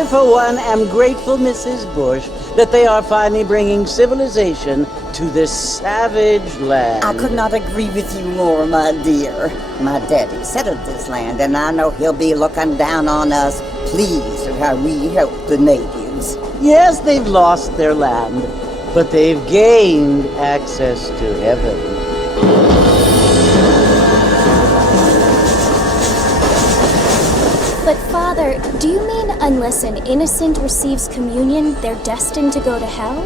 I, for one, am grateful, Mrs. Bush, that they are finally bringing civilization to this savage land. I could not agree with you more, my dear. My daddy settled this land, and I know he'll be looking down on us, pleased at how we help the natives. Yes, they've lost their land, but they've gained access to heaven. But Father, do you mean unless an innocent receives communion, they're destined to go to hell?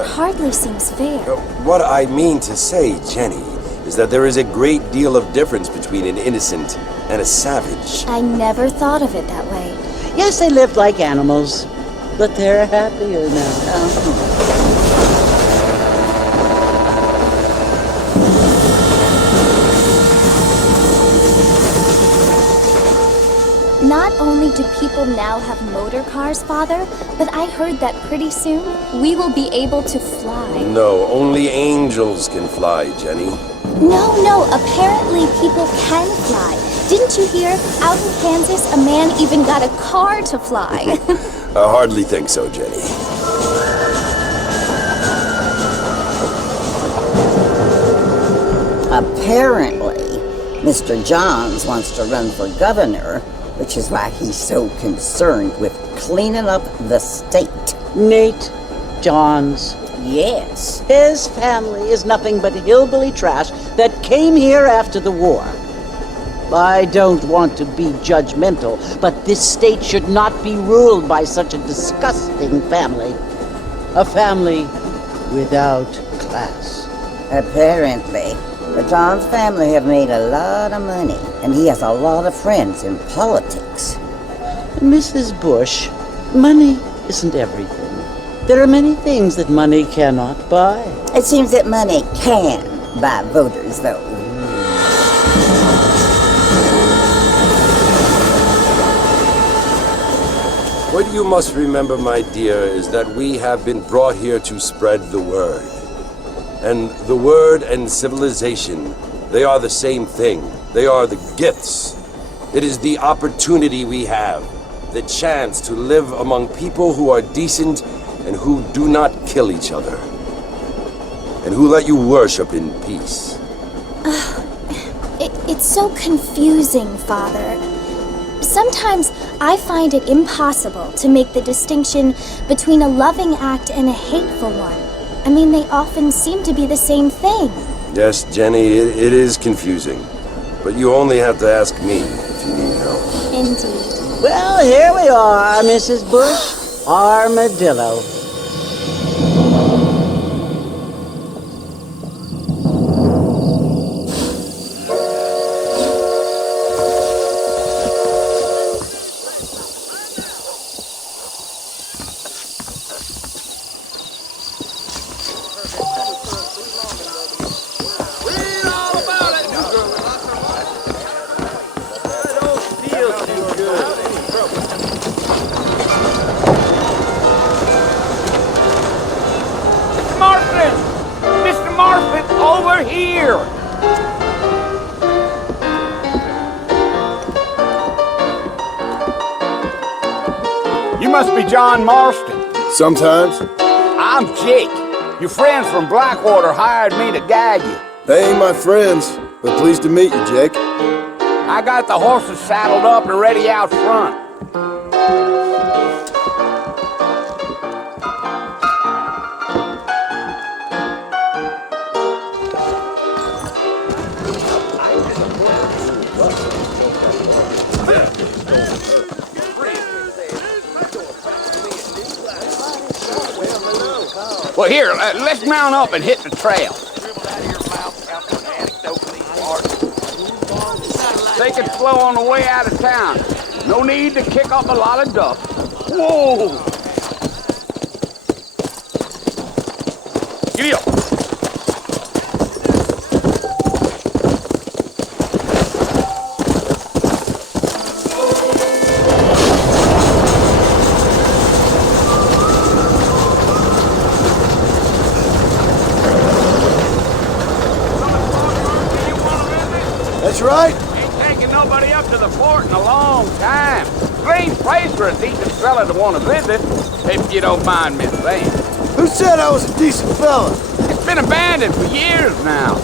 It hardly seems fair. What I mean to say, Jenny, is that there is a great deal of difference between an innocent and a savage. I never thought of it that way. Yes, they lived like animals, but they're happier now. Not only do people now have motor cars, Father, but I heard that pretty soon we will be able to fly. No, only angels can fly, Jenny. No, apparently people can fly. Didn't you hear? Out in Kansas, a man even got a car to fly. I hardly think so, Jenny. Apparently, Mr. Johns wants to run for governor, which is why he's so concerned with cleaning up the state. Nate Johns. Yes. His family is nothing but hillbilly trash that came here after the war. I don't want to be judgmental, but this state should not be ruled by such a disgusting family. A family without class. Apparently. The Johns family have made a lot of money, and he has a lot of friends in politics. Mrs. Bush, money isn't everything. There are many things that money cannot buy. It seems that money can buy voters, though. What you must remember, my dear, is that we have been brought here to spread the word. And the word and civilization, they are the same thing. They are the gifts. It is the opportunity we have, the chance to live among people who are decent and who do not kill each other, and who let you worship in peace. It's so confusing, Father. Sometimes I find it impossible to make the distinction between a loving act and a hateful one. I mean, they often seem to be the same thing. Yes, Jenny, it is confusing. But you only have to ask me if you need help. Indeed. Well, here we are, Mrs. Bush. Armadillo. You must be John Marston. Sometimes. I'm Jake. Your friends from Blackwater hired me to guide you. They ain't my friends, but pleased to meet you, Jake. I got the horses saddled up and ready out front. Well, here, let's mount up and hit the trail. Take it slow on the way out of town. No need to kick up a lot of dust. Whoa! Giddy up. That's right. Ain't taking nobody up to the fort in a long time. Clean strange place for a decent fella to want to visit, if you don't mind me saying. Who said I was a decent fella? It's been abandoned for years now.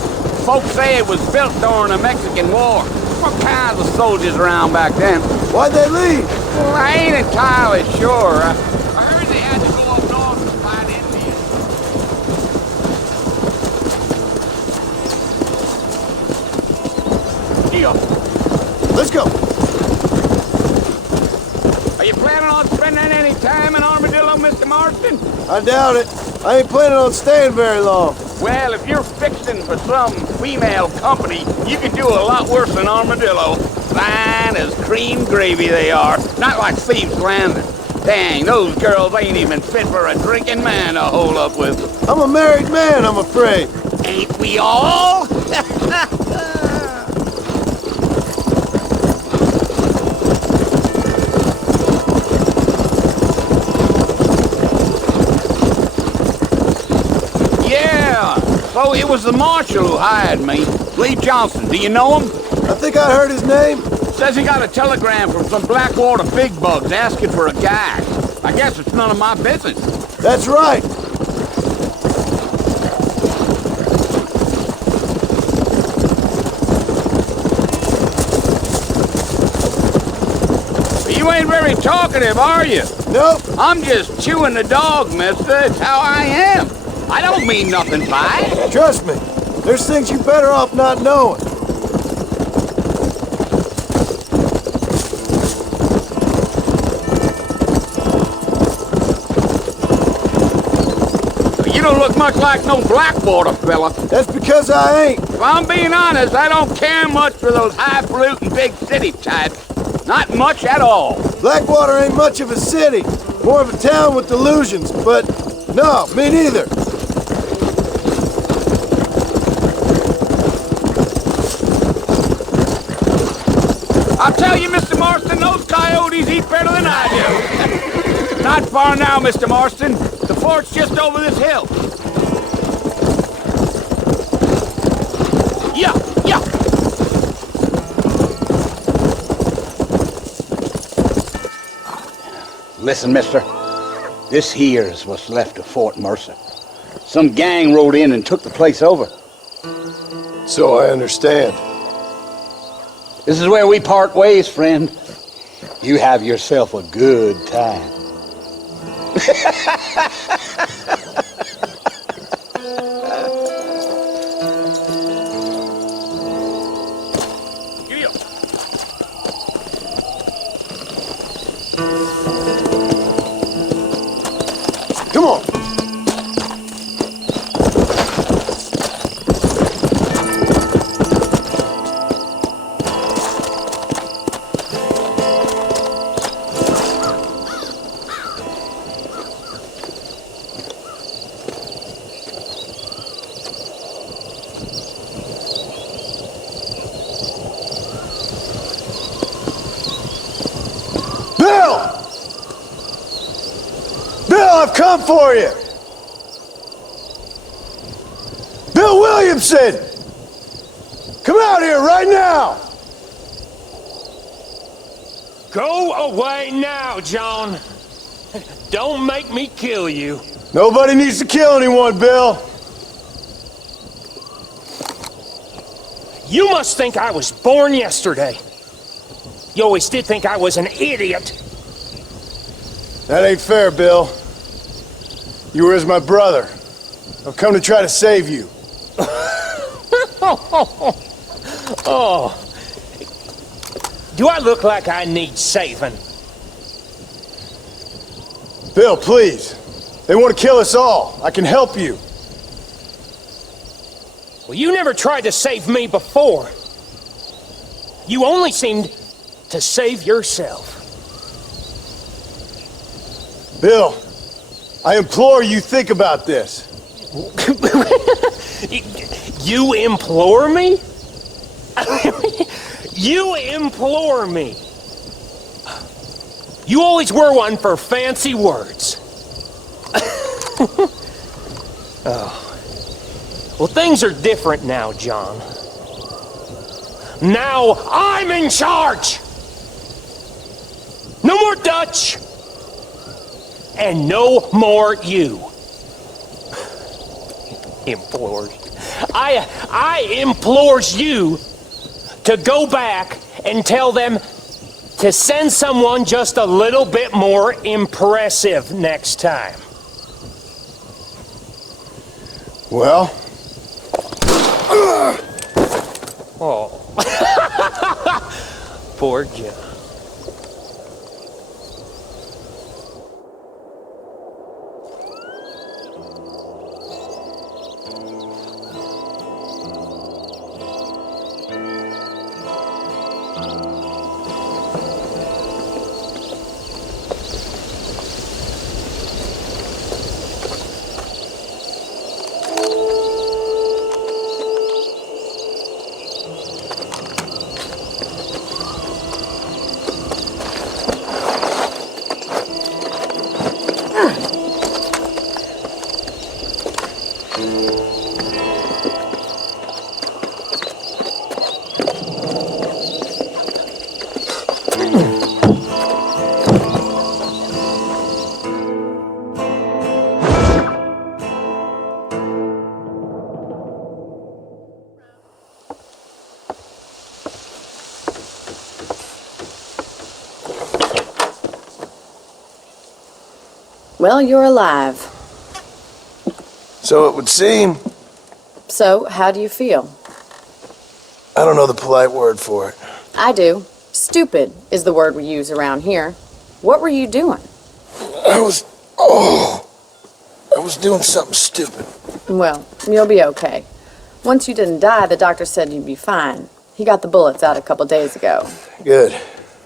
Folks say it was built during the Mexican War. What kinds of soldiers around back then? Why'd they leave? Well, I ain't entirely sure. I heard they had to go up north to fight Indians. Yeah. Let's go. Are you planning on spending any time in Armadillo, Mr. Marston? I doubt it. I ain't planning on staying very long. Well, if you're fixing for some female company, you can do a lot worse than Armadillo. Fine as cream gravy they are, not like Thieves Landing. Dang, those girls ain't even fit for a drinking man to hold up with. I'm a married man, I'm afraid. Ain't we all? So it was the marshal who hired me. Lee Johnson, do you know him? I think I heard his name. Says he got a telegram from some Blackwater big bugs asking for a guy. I guess it's none of my business. That's right. You ain't very talkative, are you? Nope. I'm just chewing the dog, mister. It's how I am. I don't mean nothing by it. Trust me. There's things you're better off not knowing. You don't look much like no Blackwater fella. That's because I ain't. If I'm being honest, I don't care much for those highfalutin big city types. Not much at all. Blackwater ain't much of a city. More of a town with delusions, but no, me neither. I'll tell you, Mr. Marston, those coyotes eat better than I do. Not far now, Mr. Marston. The fort's just over this hill. Yeah, yeah. Listen, mister. This here's what's left of Fort Mercer. Some gang rode in and took the place over. So I understand. This is where we part ways, friend. You have yourself a good time. Come on. I've come for you! Bill Williamson! Come out here right now! Go away now, John. Don't make me kill you. Nobody needs to kill anyone, Bill. You must think I was born yesterday. You always did think I was an idiot. That ain't fair, Bill. You were as my brother. I've come to try to save you. Oh. Do I look like I need saving? Bill, please. They want to kill us all. I can help you. Well, you never tried to save me before. You only seemed to save yourself. Bill, I implore you, think about this. You implore me? You implore me? You always were one for fancy words. Oh. Well, things are different now, John. Now I'm in charge! No No more Dutch! And no more you. Implores. I implores you to go back and tell them to send someone just a little bit more impressive next time. Well? Oh. Poor John. Well, you're alive. So it would seem. So, how do you feel? I don't know the polite word for it. I do. Stupid is the word we use around here. What were you doing? I was doing something stupid. Well, you'll be okay. Once you didn't die, the doctor said you'd be fine. He got the bullets out a couple days ago. Good.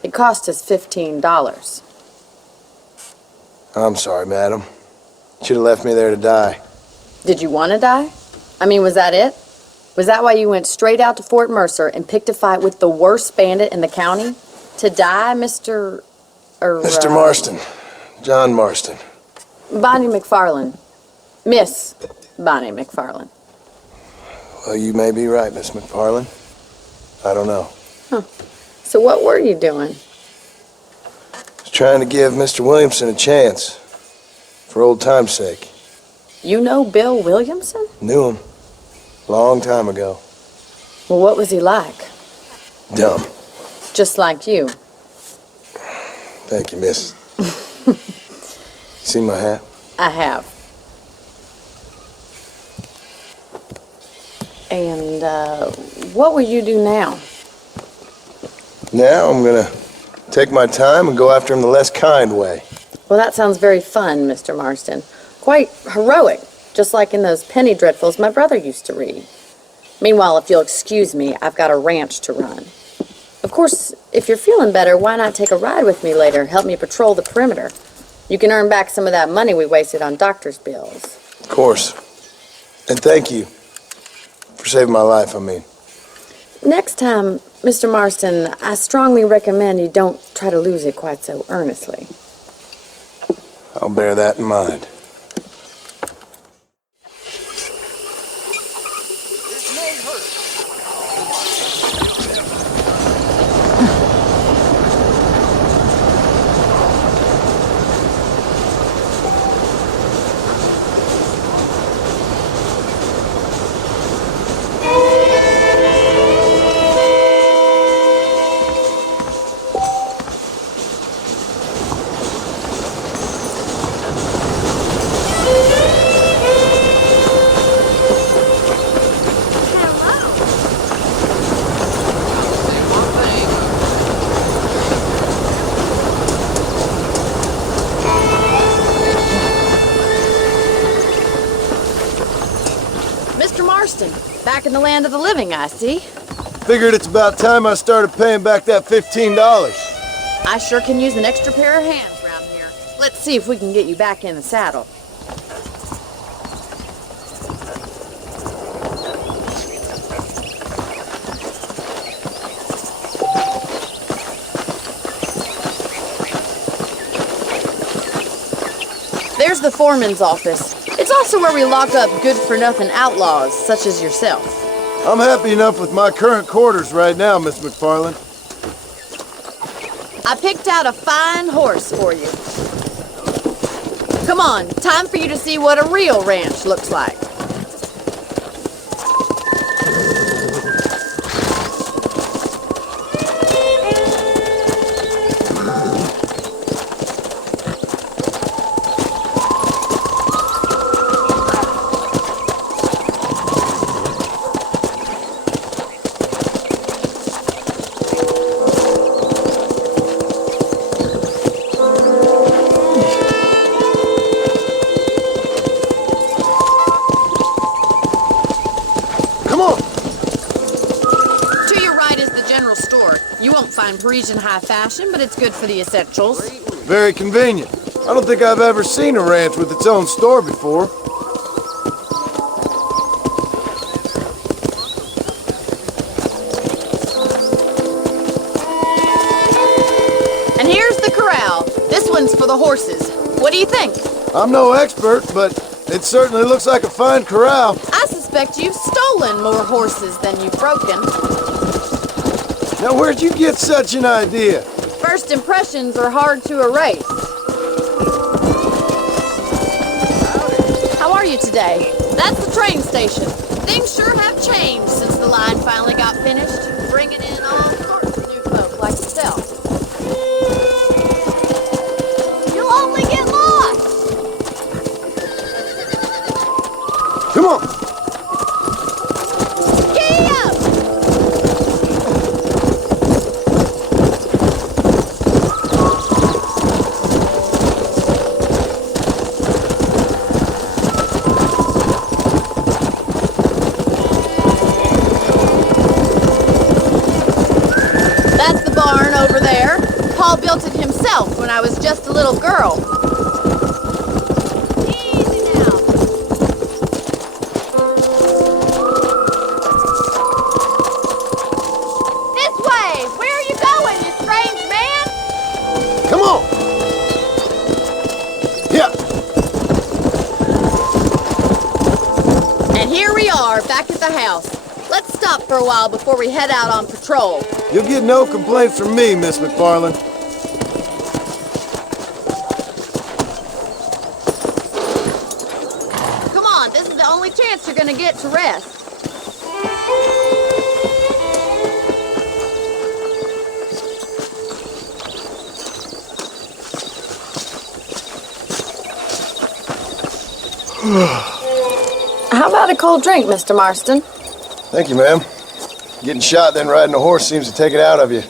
It cost us $15. I'm sorry, madam. Should have left me there to die. Did you want to die? I mean, was that it? Was that why you went straight out to Fort Mercer and picked a fight with the worst bandit in the county? To die, Mr. Mr. Marston. John Marston. Bonnie McFarlane. Miss Bonnie McFarlane. Well, you may be right, Miss McFarlane. I don't know. Huh. So what were you doing? I was trying to give Mr. Williamson a chance. For old time's sake. You know Bill Williamson? Knew him. Long time ago. Well, what was he like? Dumb. Just like you. Thank you, miss. See my hat? I have. And, what will you do now? Now I'm gonna take my time and go after him the less kind way. Well, that sounds very fun, Mr. Marston. Quite heroic, just like in those penny dreadfuls my brother used to read. Meanwhile, if you'll excuse me, I've got a ranch to run. Of course, if you're feeling better, why not take a ride with me later? Help me patrol the perimeter. You can earn back some of that money we wasted on doctor's bills. Of course. And thank you for saving my life, I mean. Next time, Mr. Marston, I strongly recommend you don't try to lose it quite so earnestly. I'll bear that in mind. Back in the land of the living, I see. Figured it's about time I started paying back that $15. I sure can use an extra pair of hands around here. Let's see if we can get you back in the saddle. There's the foreman's office. It's also where we lock up good-for-nothing outlaws, such as yourself. I'm happy enough with my current quarters right now, Miss McFarlane. I picked out a fine horse for you. Come on, time for you to see what a real ranch looks like. Parisian high fashion, but it's good for the essentials. Very convenient. I don't think I've ever seen a ranch with its own store before. And here's the corral. This one's for the horses. What do you think? I'm no expert, but it certainly looks like a fine corral. I suspect you've stolen more horses than you've broken. Now, where'd you get such an idea? First impressions are hard to erase. How are you today? That's the train station. Things sure have changed since the line finally got finished, bringing in all sorts of new folk like yourself. You'll only get lost! Come on! When I was just a little girl. Easy now. This way! Where are you going, you strange man? Come on! Yeah. And here we are, back at the house. Let's stop for a while before we head out on patrol. You'll get no complaints from me, Miss McFarland. You're gonna get to rest. How about a cold drink, Mr. Marston? Thank you, ma'am. Getting shot then riding a horse seems to take it out of you.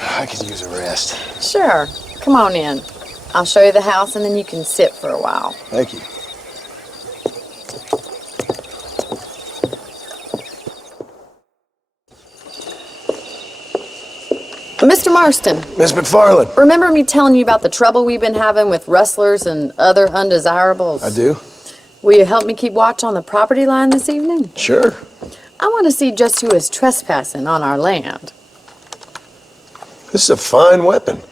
I could use a rest. Sure. Come on in. I'll show you the house and then you can sit for a while. Thank you. Mr. Marston. Miss McFarland. Remember me telling you about the trouble we've been having with rustlers and other undesirables? I do. Will you help me keep watch on the property line this evening? Sure. I want to see just who is trespassing on our land. This is a fine weapon.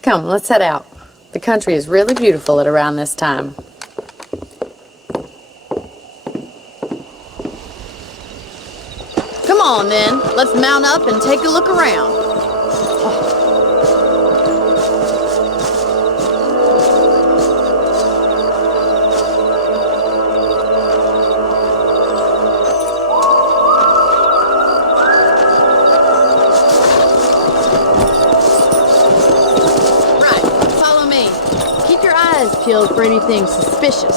Come, let's head out. The country is really beautiful at around this time. Come on, then. Let's mount up and take a look around. Peeled for anything suspicious.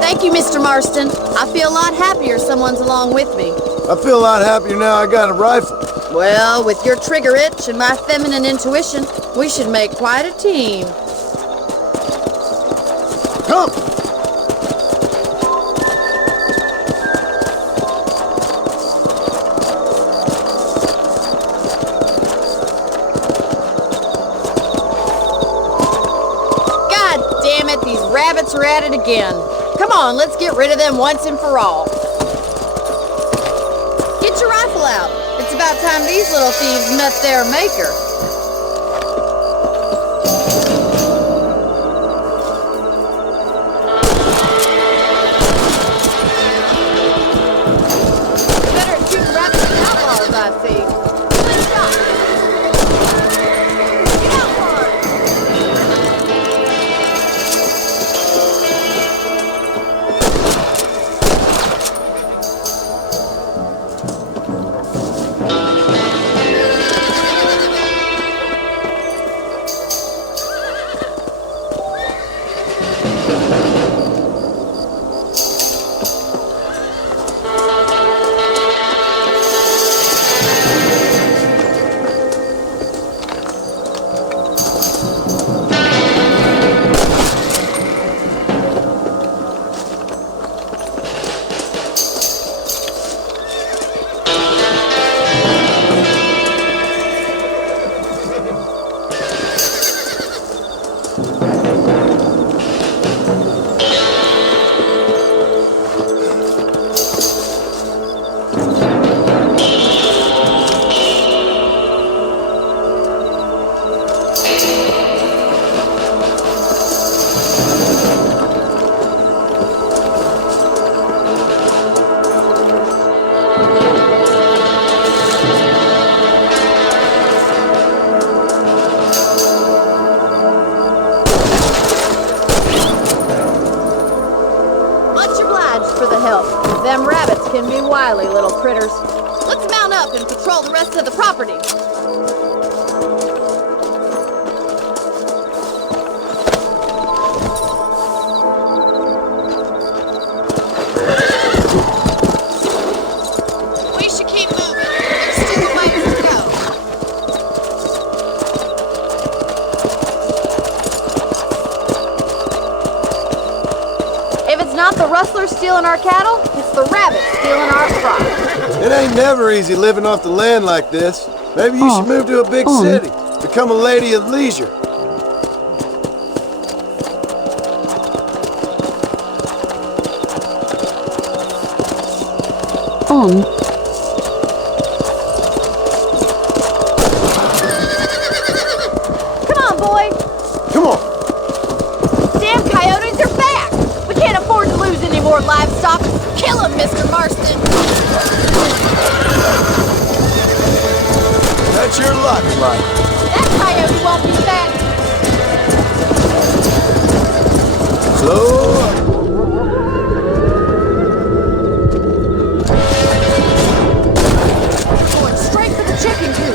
Thank you, Mr. Marston. I feel a lot happier someone's along with me. I feel a lot happier now I got a rifle. Well, with your trigger itch and my feminine intuition, we should make quite a team. Come! Rabbits are at it again. Come on, let's get rid of them once and for all. Get your rifle out. It's about time these little thieves met their maker. can be wily, little critters. Let's mount up and patrol the rest of the property. We should keep moving. There's still a ways to go. If it's not the rustlers stealing our cattle, it's the rabbits stealing our crop. It ain't never easy living off the land like this. Maybe you should move to a big city. Become a lady of leisure. Come on, boy. Come on. Damn coyotes are back. We can't afford to lose any more livestock. Kill them, Mr. Marston. That's your luck, Mike. That coyote won't be back. Slow up. Going straight for the chicken coop.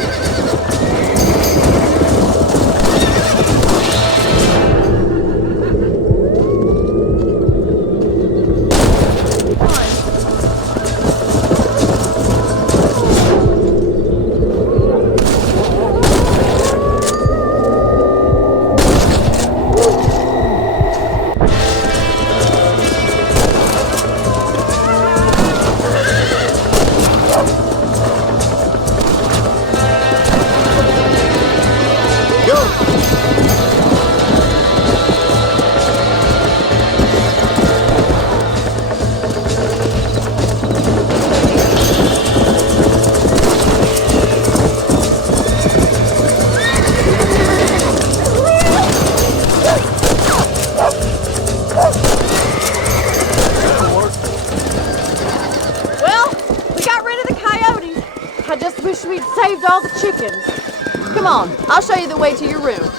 Well, we got rid of the coyotes. I just wish we'd saved all the chickens. Come on, I'll show you the way to your room.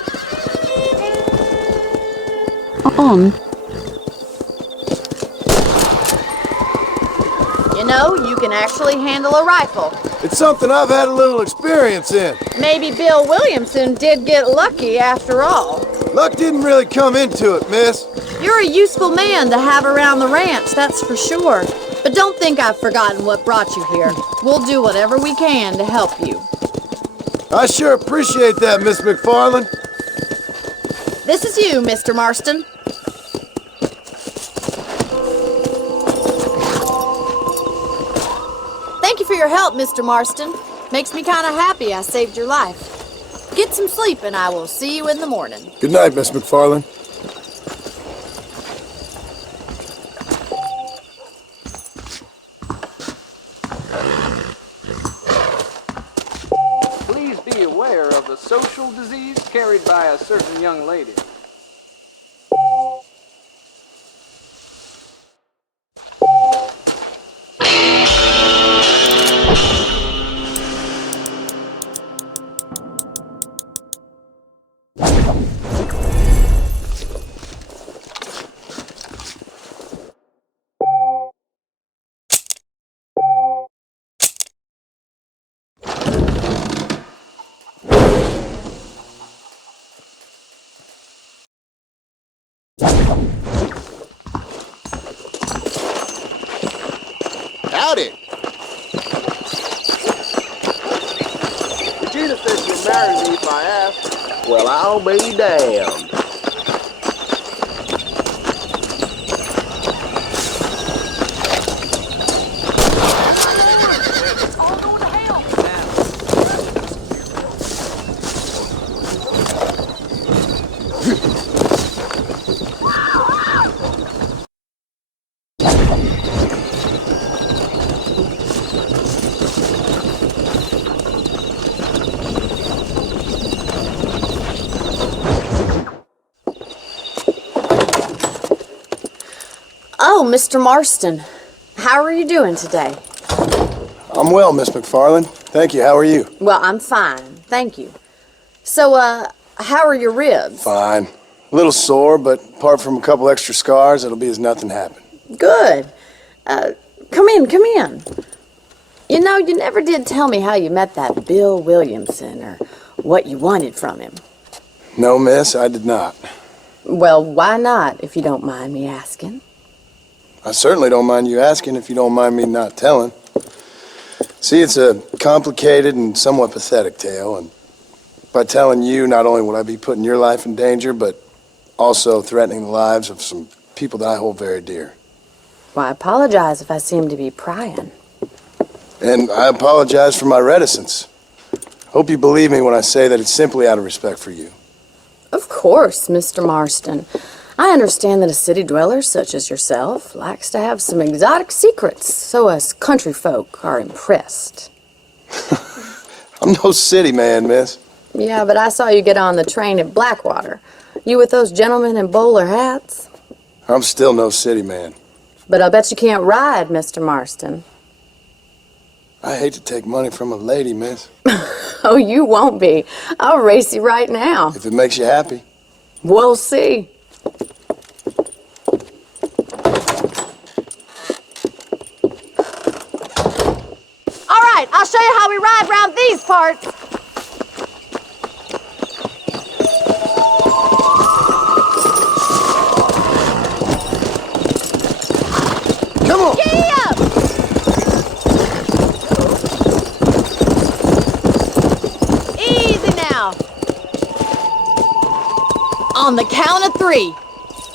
You know, you can actually handle a rifle. It's something I've had a little experience in. Maybe Bill Williamson did get lucky after all. Luck didn't really come into it, miss. You're a useful man to have around the ranch, that's for sure. But don't think I've forgotten what brought you here. We'll do whatever we can to help you. I sure appreciate that, Miss McFarland. This is you, Mr. Marston. Thank you for your help, Mr. Marston. Makes me kind of happy I saved your life. Get some sleep and I will see you in the morning. Good night, Miss McFarland. Please be aware of the social disease carried by a certain young lady. Howdy. Regina said you'll marry me if I ask. Well, I'll be damned. Oh, Mr. Marston. How are you doing today? I'm well, Miss McFarland. Thank you. How are you? Well, I'm fine. Thank you. So, how are your ribs? Fine. A little sore, but apart from a couple extra scars, it'll be as nothing happened. Good. Come in. You know, you never did tell me how you met that Bill Williamson or what you wanted from him. No, miss, I did not. Well, why not, if you don't mind me asking? I certainly don't mind you asking if you don't mind me not telling. See, it's a complicated and somewhat pathetic tale, and by telling you, not only would I be putting your life in danger, but also threatening the lives of some people that I hold very dear. Well, I apologize if I seem to be prying. And I apologize for my reticence. Hope you believe me when I say that it's simply out of respect for you. Of course, Mr. Marston. I understand that a city dweller such as yourself likes to have some exotic secrets, so us country folk are impressed. I'm no city man, miss. Yeah, but I saw you get on the train at Blackwater. You with those gentlemen in bowler hats? I'm still no city man. But I'll bet you can't ride, Mr. Marston. I hate to take money from a lady, miss. Oh, you won't be. I'll race you right now. If it makes you happy. We'll see. All right, I'll show you how we ride around these parts. Come on! Giddy up! Easy now. On the count of 3.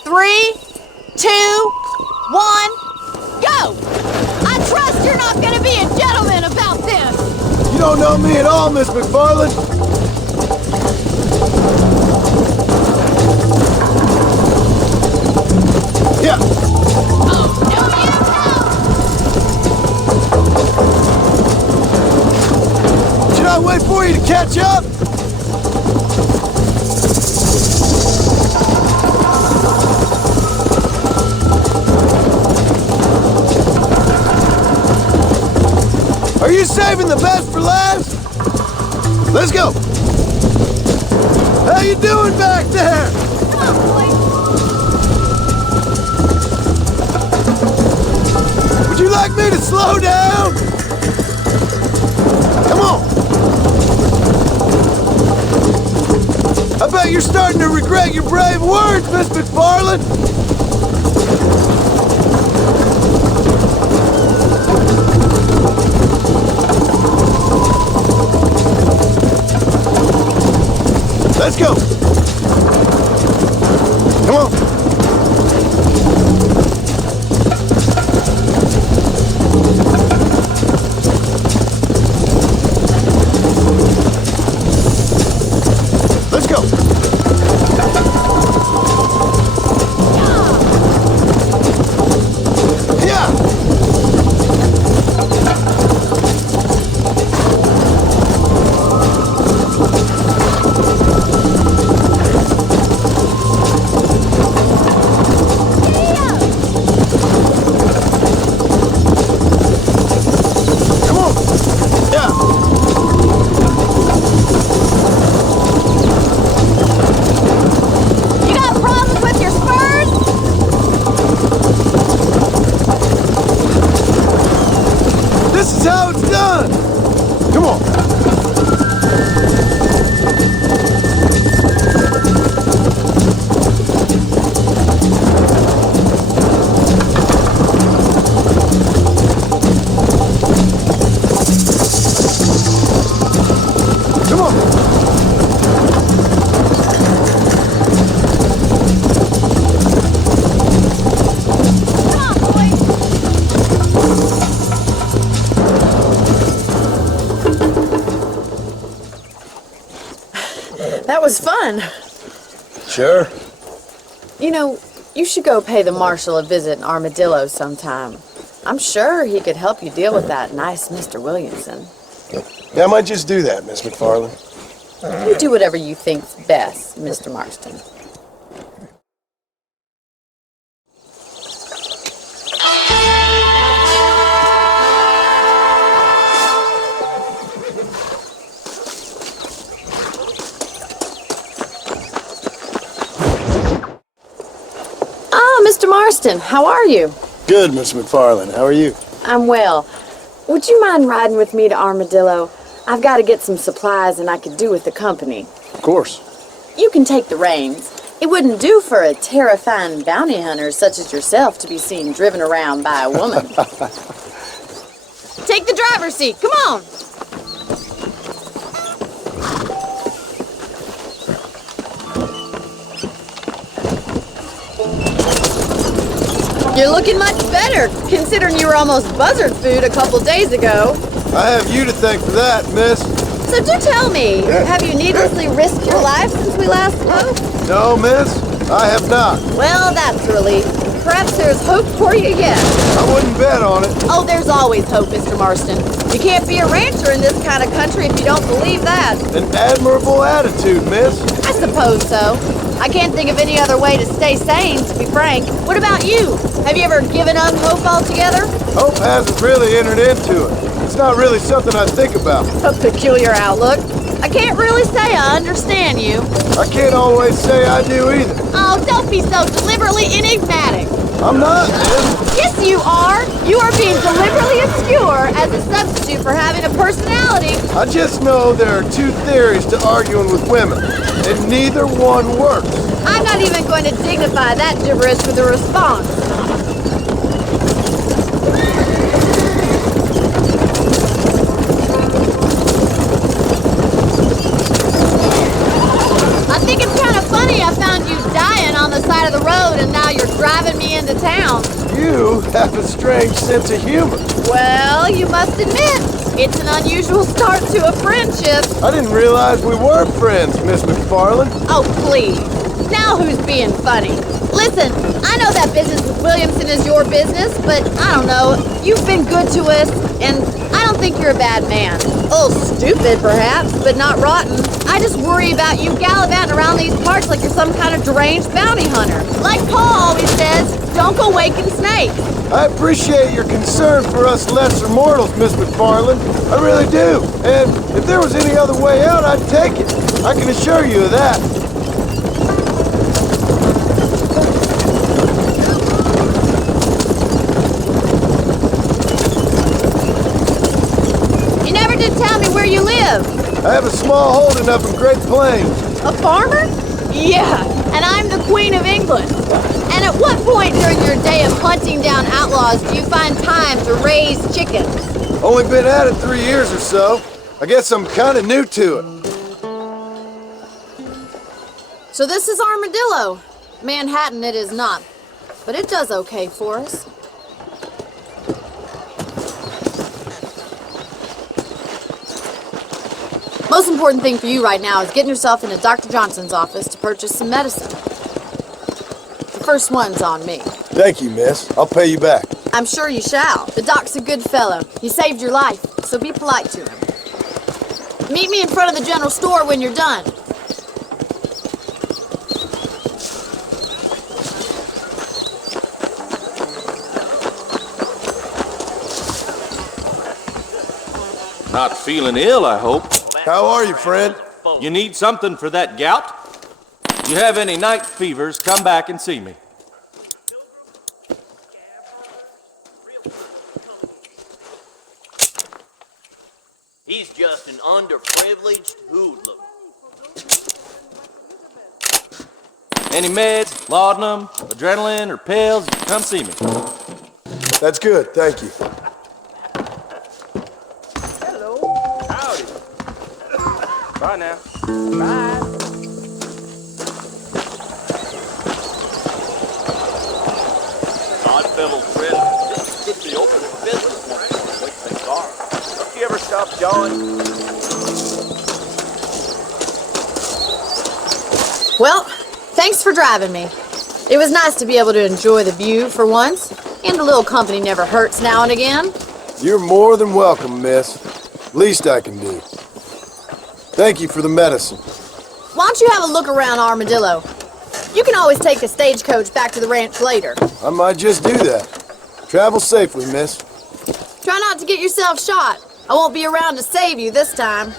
3, 2, 1, go! I trust you're not gonna be a gentleman about this. You don't know me at all, Miss McFarland. Yeah. Oh, no, you know! Should I wait for you to catch up? Are you saving the best for last? Let's go. How you doing back there? Come on, boy. Would you like me to slow down? Come on. I bet you're starting to regret your brave words, Miss McFarland. Let's go. Come on. Let's go. Yeah. Come on. Yeah. You got problems with your spurs? This is how it's done. Come on. Come on. Come on, boy. That was fun. Sure. You know, you should go pay the marshal a visit in Armadillo sometime. I'm sure he could help you deal with that nice Mr. Williamson. Yeah, I might just do that, Miss McFarland. You do whatever you think's best, Mr. Marston. Ah, Mr. Marston, how are you? Good, Miss McFarland. How are you? I'm well. Would you mind riding with me to Armadillo? I've got to get some supplies and I could do with the company. Of course. You can take the reins. It wouldn't do for a terrifying bounty hunter such as yourself to be seen driven around by a woman. Take the driver's seat. Come on. You're looking much better, considering you were almost buzzard food a couple days ago. I have you to thank for that, miss. So do tell me, have you needlessly risked your life since we last spoke? No, miss, I have not. Well, that's a relief. Perhaps there's hope for you yet. I wouldn't bet on it. Oh, there's always hope, Mr. Marston. You can't be a rancher in this kind of country if you don't believe that. An admirable attitude, miss. I suppose so. I can't think of any other way to stay sane, to be frank. What about you? Have you ever given up hope altogether? Hope hasn't really entered into it. It's not really something I think about. A peculiar outlook. I can't really say I understand you. I can't always say I do either. Oh, don't be so deliberately enigmatic. I'm not, miss. Yes, you are. You are being deliberately obscure as a substitute for having a personality. I just know there are two theories to arguing with women, and neither one works. I'm not even going to dignify that gibberish with a response. I think it's kind of funny I found you dying on the side of the road and now you're driving me into town. You have a strange sense of humor. Well, you must admit, it's an unusual start to a friendship. I didn't realize we were friends, Miss McFarland. Oh, please. Now who's being funny? Listen, I know that business with Williamson is your business, but I don't know. You've been good to us, and I don't think you're a bad man. A little stupid, perhaps, but not rotten. I just worry about you gallivanting around these parts like you're some kind of deranged bounty hunter. Like Paul always says, don't go waking snakes. I appreciate your concern for us lesser mortals, Miss McFarland. I really do. And if there was any other way out, I'd take it. I can assure you of that. You never did tell me where you live. I have a small holding up in Great Plains. A farmer? Yeah, and I'm the Queen of England. And at what point during your day of hunting down outlaws do you find time to raise chickens? Only been at it 3 years or so. I guess I'm kind of new to it. So this is Armadillo. Manhattan it is not, but it does okay for us. Most important thing for you right now is getting yourself into Dr. Johnson's office to purchase some medicine. The first one's on me. Thank you, miss. I'll pay you back. I'm sure you shall. The doc's a good fellow. He saved your life, so be polite to him. Meet me in front of the general store when you're done. Not feeling ill, I hope. How are you, friend? You need something for that gout? You have any night fevers, come back and see me. He's just an underprivileged hoodlum. Any meds, laudanum, adrenaline, or pills, come see me. That's good, thank you. Howdy. Bye now. Bye. Oddfellow friend, this could be open for business now. Wait, things are. Don't you ever stop jawing? Well, thanks for driving me. It was nice to be able to enjoy the view for once, and a little company never hurts now and again. You're more than welcome, miss. Least I can do. Thank you for the medicine. Why don't you have a look around Armadillo? You can always take a stagecoach back to the ranch later. I might just do that. Travel safely, miss. Try not to get yourself shot. I won't be around to save you this time.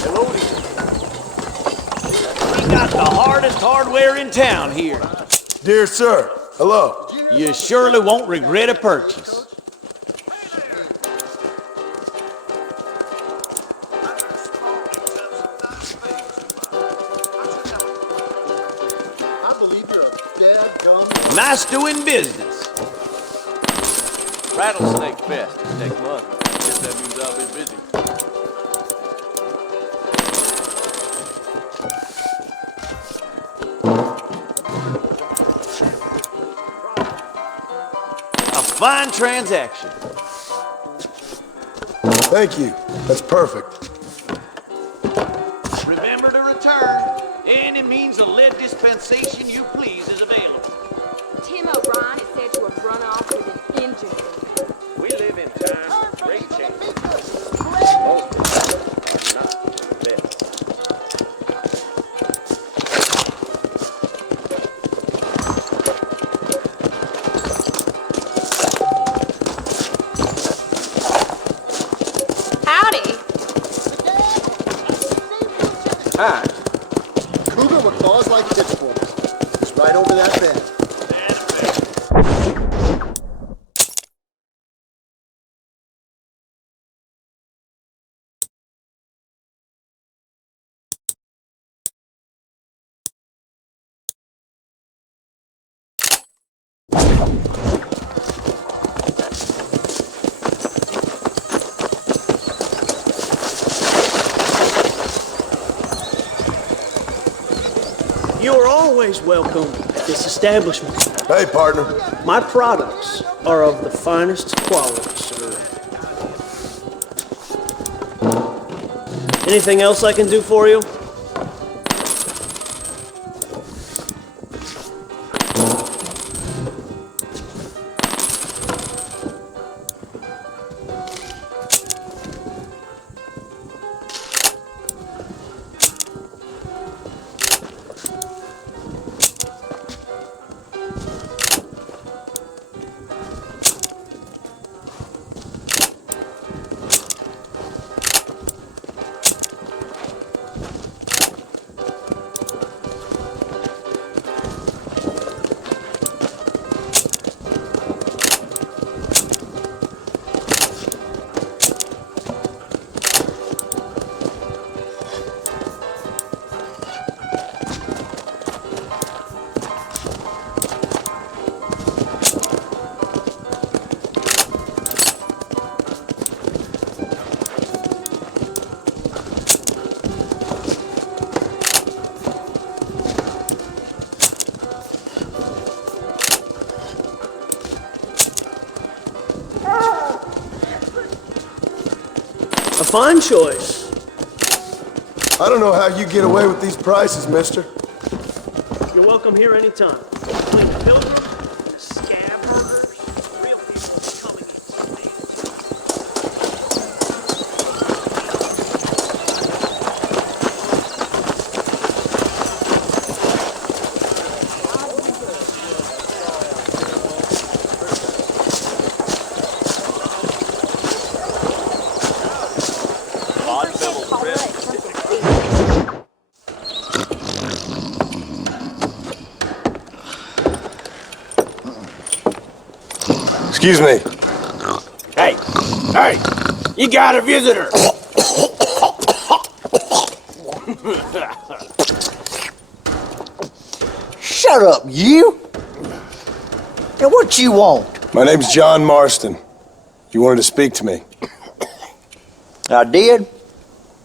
Hello to you. We got the hardest hardware in town here. Dear sir, hello. You surely won't regret a purchase. I believe you're a dadgum. Nice doing business. Rattlesnake Fest next month. Guess that means I'll be busy. A fine transaction. Thank you. That's perfect. Remember to return. Any means of lead dispensation you please is available. Tim O'Brien is said to have run off with an engine. We live in times of great change. Most of us are not dead. Howdy. Hi. Cougar with claws like pitchforks. It's right over that bend. You are always welcome at this establishment. Hey, partner. My products are of the finest quality, sir. Anything else I can do for you? A fine choice. I don't know how you get away with these prices, mister. You're welcome here anytime. Pilgrim, scab murders, real people coming in space. Excuse me. Hey, you got a visitor. Shut up, you! And what you want? My name's John Marston. You wanted to speak to me. I did?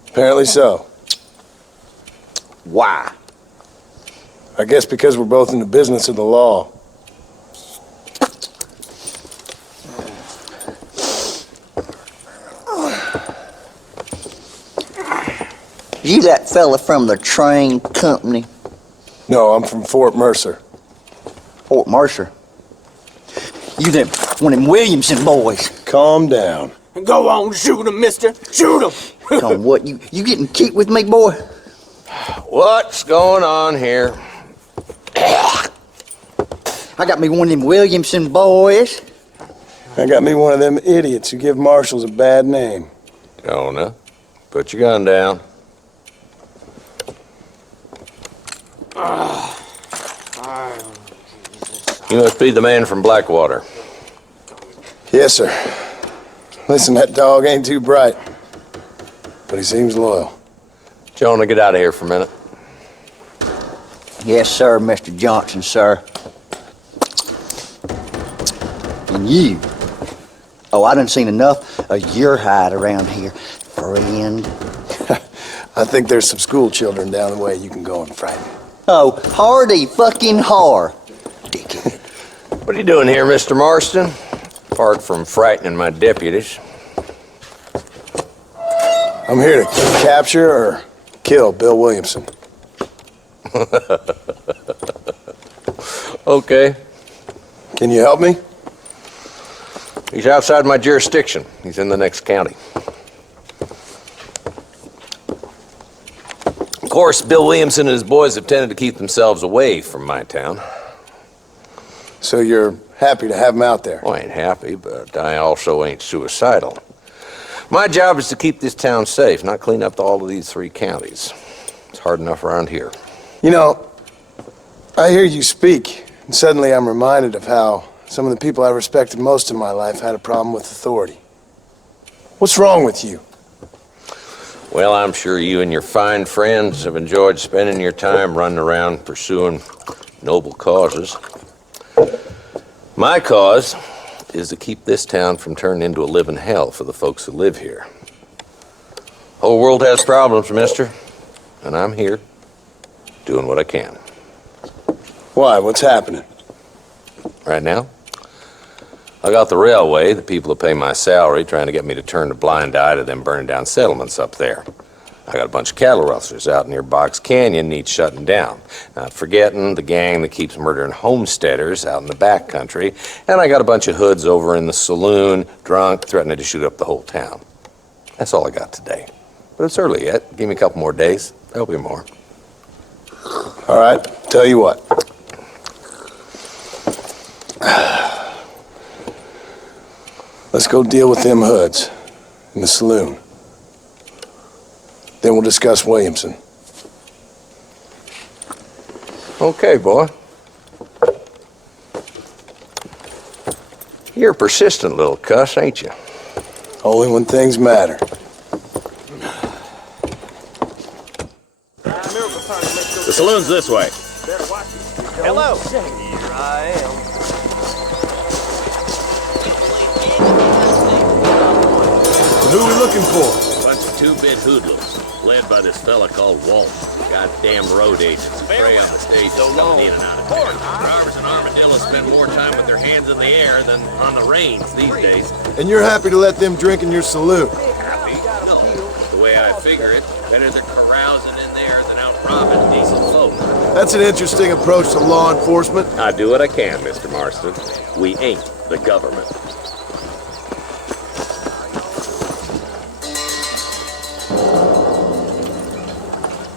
Apparently so. Why? I guess because we're both in the business of the law. You that fella from the train company? No, I'm from Fort Mercer. Fort Mercer? You them one of them Williamson boys? Calm down. Go on, shoot him, mister. Shoot him. On what? You getting cute with me, boy? What's going on here? I got me one of them Williamson boys. I got me one of them idiots who give marshals a bad name. Jonah, put your gun down. You must be the man from Blackwater. Yes, sir. Listen, that dog ain't too bright, but he seems loyal. Jonah, get out of here for a minute. Yes, sir, Mr. Johnson, sir. And you. Oh, I done seen enough of your hide around here, friend. I think there's some school children down the way you can go and frighten. Oh, hardy fucking har. What are you doing here, Mr. Marston? Apart from frightening my deputies. I'm here to capture or kill Bill Williamson. Okay. Can you help me? He's outside my jurisdiction. He's in the next county. Of course, Bill Williamson and his boys have tended to keep themselves away from my town. So you're happy to have him out there? Well, I ain't happy, but I also ain't suicidal. My job is to keep this town safe, not clean up all of these 3 counties. It's hard enough around here. You know, I hear you speak, and suddenly I'm reminded of how some of the people I respected most in my life had a problem with authority. What's wrong with you? Well, I'm sure you and your fine friends have enjoyed spending your time running around pursuing noble causes. My cause is to keep this town from turning into a living hell for the folks who live here. Whole world has problems, mister, and I'm here doing what I can. Why? What's happening? Right now, I got the railway, the people who pay my salary, trying to get me to turn a blind eye to them burning down settlements up there. I got a bunch of cattle rustlers out near Box Canyon needs shutting down. Not forgetting the gang that keeps murdering homesteaders out in the back country. And I got a bunch of hoods over in the saloon, drunk, threatening to shoot up the whole town. That's all I got today. But it's early yet. Give me a couple more days. There'll be more. All right, tell you what. Let's go deal with them hoods in the saloon. Then we'll discuss Williamson. Okay, boy. You're a persistent little cuss, ain't you? Only when things matter. The saloon's this way. Hello. Here I am. Who are we looking for? Bunch of 2-bit hoodlums, led by this fella called Walt. Goddamn road agents who prey on the stage coming in and out of town. Drivers and armadillos spend more time with their hands in the air than on the reins these days. And you're happy to let them drink in your saloon? Happy? No. The way I figure it, better they're carousing in there than out robbing decent folk. That's an interesting approach to law enforcement. I do what I can, Mr. Marston. We ain't the government.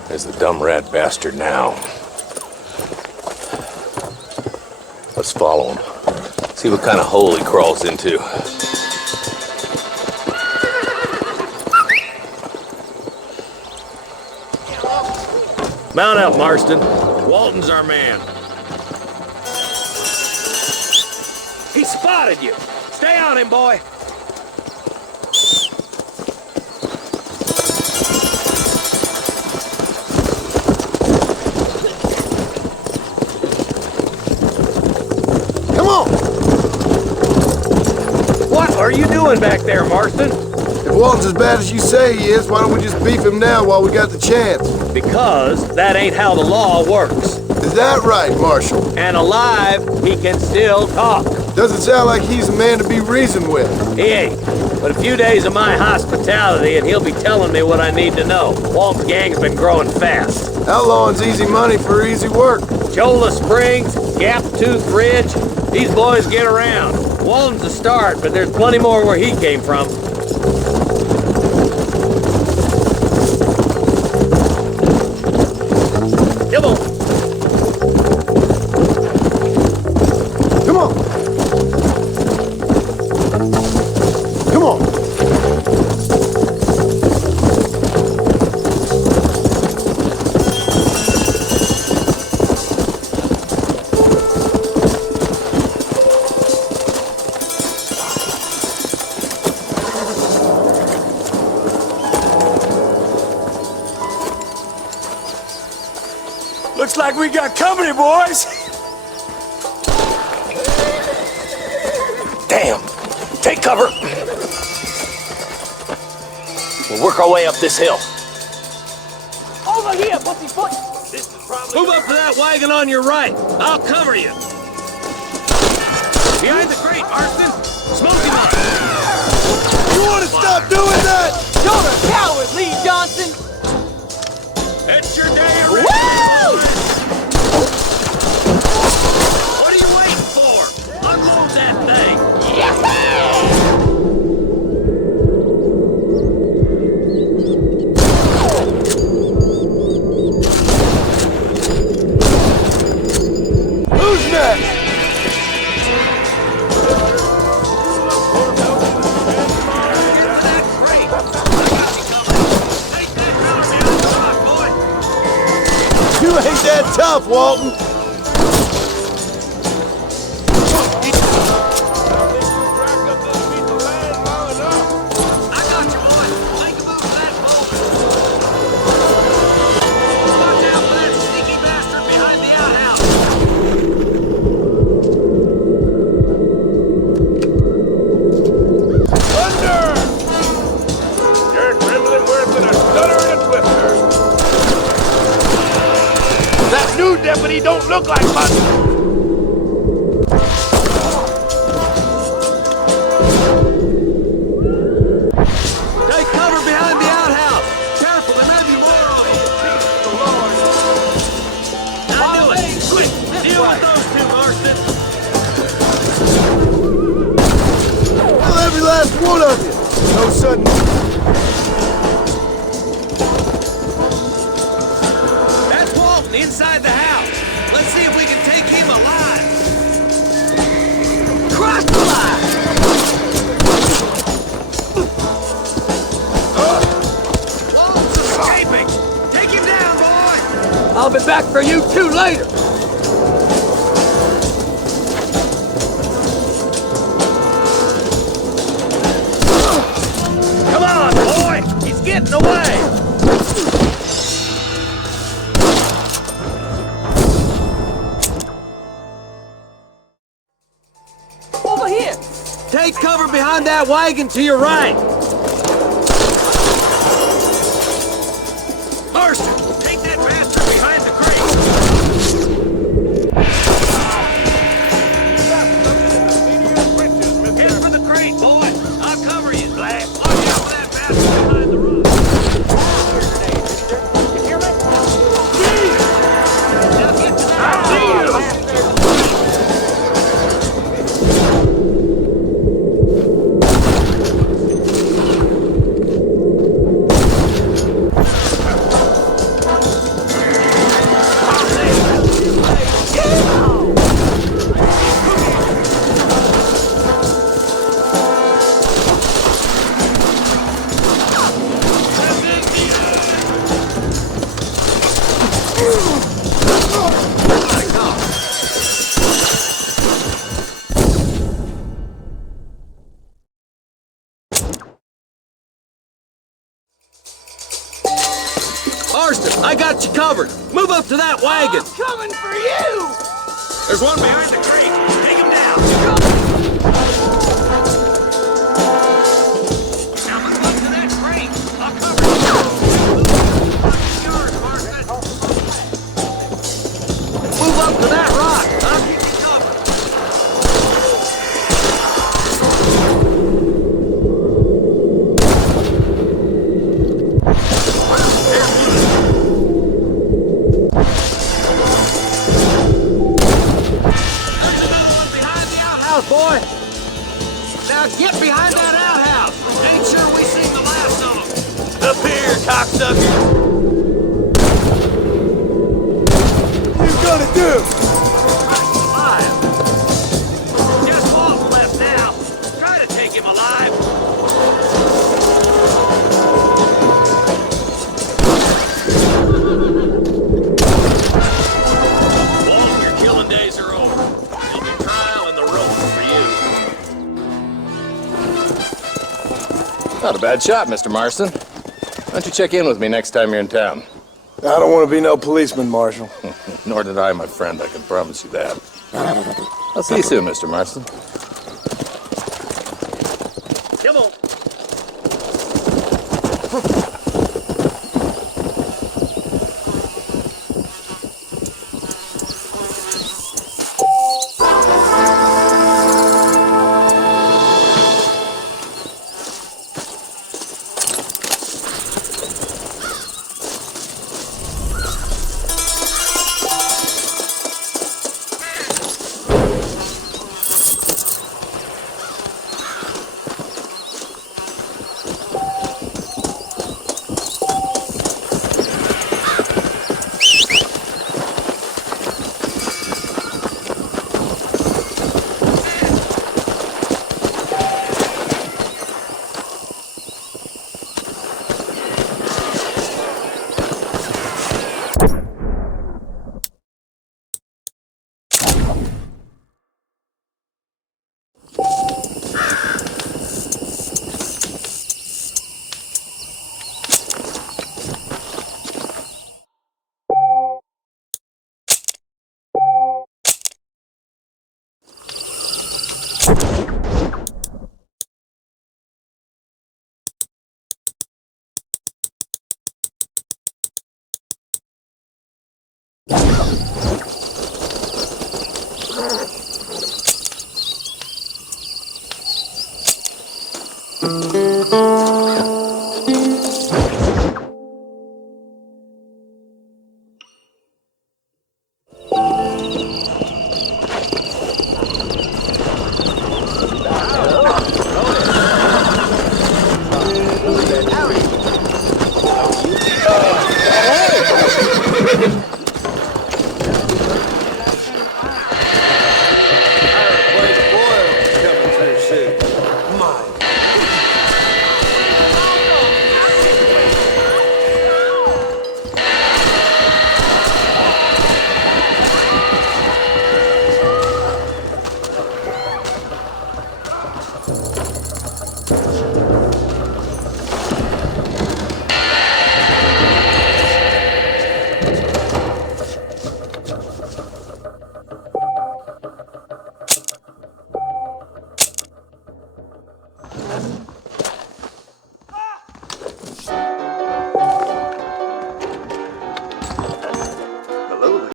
There's the dumb rat bastard now. Let's follow him. See what kind of hole he crawls into. Mount up, Marston. Walton's our man. He spotted you. Stay on him, boy. Come on! What are you doing back there, Marston? If Walton's as bad as you say he is, why don't we just beef him now while we got the chance? Because that ain't how the law works. Is that right, Marshal? And alive, he can still talk. Doesn't sound like he's a man to be reasoned with. He ain't. But a few days of my hospitality and he'll be telling me what I need to know. Walt's gang's been growing fast. Outlawing's easy money for easy work. Cholla Springs, Gap Tooth Ridge, these boys get around. Walton's a start, but there's plenty more where he came from. Come on. Come on. Come on. Looks like we got company, boys. Damn. Take cover. We'll work our way up this hill. Over here, pussyfoot! Move up to that wagon on your right. I'll cover you. Behind the crate, Marston. Smoke him up. You want to stop doing that? You're a coward, Lee Johnson! It's your day of rest. What are you waiting for? Unload that thing. Who's next? You ain't that tough, Walton. Deputy don't look like much. Take cover behind the outhouse. Careful, there may be more on you. Now do it. Quick, deal with those two, Marston. Kill every last one of you. No sudden. That's Walton inside the house. Let's see if we can take him alive. Cross the line! Walton's escaping! Take him down, boy! I'll be back for you two later. Come on, boy! He's getting away! Over here! Take cover behind that wagon to your right! Marston, take that bastard behind the crate! Head for the crate, boy! I'll cover you, Black. Watch out for that bastard behind the road! You hear me? Now get to that! I see you! Marston, I got you covered. Move up to that wagon. I'm coming for you! There's one behind the crate. Take him down. Now move up to that crate. I'll cover you. Yours, Marston. Move up to that rock. I'll keep you covered. Boy! Now get behind that outhouse! Ain't sure we seen the last of them! Up here, cocksucker! What you gonna do? Alive! Just Walton left now. Try to take him alive! Walton, your killing days are over. And your trial and the rope for you. Not a bad shot, Mr. Marston. Why don't you check in with me next time you're in town? I don't want to be no policeman, Marshal. Nor did I, my friend. I can promise you that. I'll see you soon, Mr. Marston. Come on.